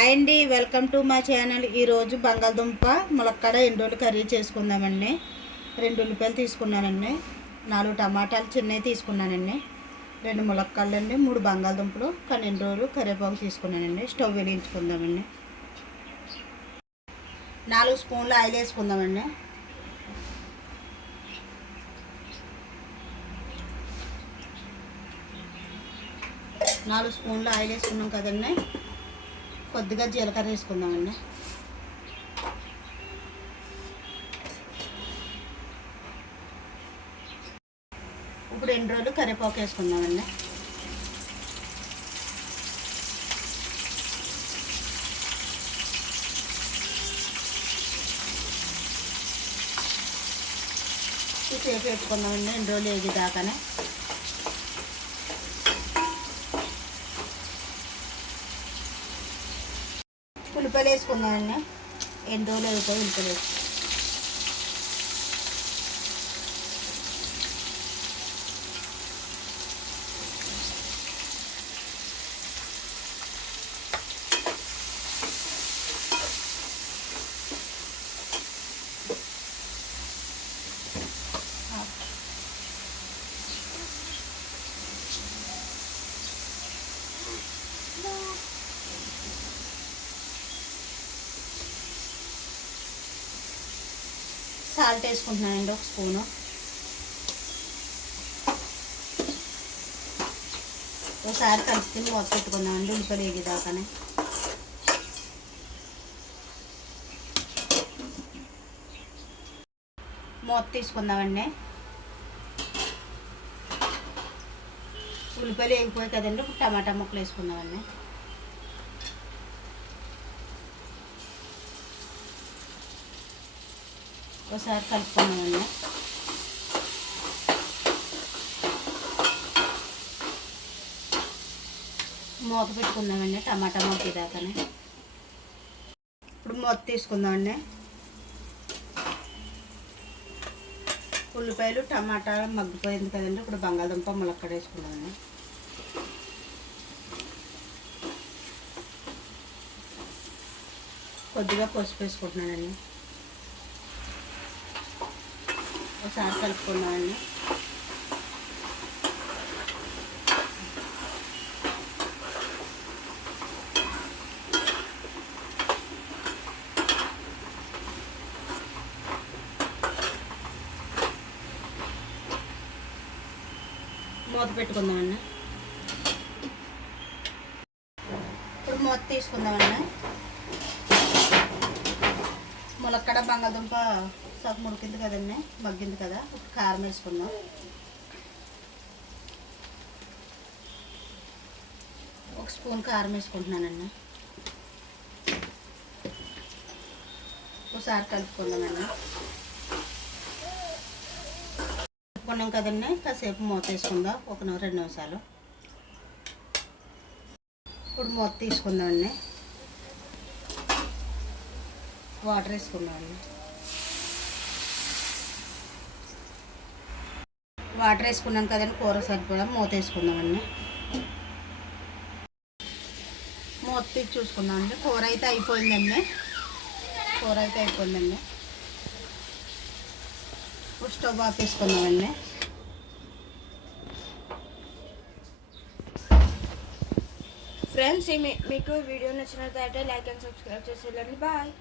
Hi అండి, welcome to మా channel. ఈరోజు బంగాళదుంప ములక్కాడ ఎండోళ్ళు కర్రీ చేసుకుందామండి. 2 ఉల్లిపాయలు తీసుకున్నానండి, 4 టమాటాలు చిన్నవి తీసుకున్నానండి, 2 ములక్కాడలు అండి, 3 బంగాళదుంపలు, 12 రోజులు కరివేపాకు తీసుకున్నానండి. స్టవ్ వెలిగించుకుందామండి. 4 స్పూన్లు ఆయిల్ వేసుకుందామండి. నాలుగు స్పూన్లు ఆయిల్ వేసుకున్నాం కదండి, కొద్దిగా జీలకర్ర వేసుకుందామండి. ఇప్పుడు 2 రోజులు కరివేపాకు వేసుకుందామండి. సేపు వేసుకుందామండి, 2 రోజులు వేగేదాకానే. ఉల్లిపాయలు వేసుకుందామండి, 2 రోజులు అవుతాయి. ఉల్లిపాయలు వేసుకుందాం. సాల్ట్ వేసుకుంటున్నానండి, 1 స్పూను. ఒకసారి కలుపుకొని మూత పెట్టుకుందామండి, ఉల్లిపాయలు వేగేదాకానే. మూత తీసుకుందామండి. ఉల్లిపాయలు వేగిపోయి కదండి, ఇప్పుడు టమాటా ముక్కలు వేసుకుందామండి. ఒకసారి కలుపుకున్నామండి. మూత పెట్టుకుందామండి, టమాటా ముక్క దాకానే. ఇప్పుడు మూత తీసుకుందామండి. ఉల్లిపాయలు టమాటా మగ్గిపోయింది కదండి, ఇప్పుడు బంగాళదుంప ములక్కాడ వేసుకుందామండి. కొద్దిగా పసుపు వేసుకుంటున్నానండి. ఒకసారి కలుపుకున్నామండి. మూత పెట్టుకుందామండి. ఇప్పుడు మూత తీసుకుందామండి. ములక్కాడ బంగాళదుంప సగం ఉడికింది కదండి, మగ్గింది కదా. ఇప్పుడు కారం వేసుకుందాం. 1 స్పూన్ కారం వేసుకుంటున్నానండి. ఒకసారి కలుపుకుందామండి. కలుపుకున్నాం కదండి, కాసేపు మూత వేసుకుందాం, 1-2 నిమిషాలు. ఇప్పుడు మూత తీసుకుందామండి. వాటర్ వేసుకుందామండి. వాటర్ వేసుకున్నాం కదండి, కూర సరిపడా మూత వేసుకుందామండి. మూత తీసి చూసుకుందామండి. కూర అయితే అయిపోయిందండి. ఇప్పుడు స్టవ్ ఆఫ్ వేసుకుందామండి. ఫ్రెండ్స్, మీకు వీడియో నచ్చినట్లయితే లైక్ అండ్ సబ్స్క్రైబ్ చేసేయండి. బాయ్.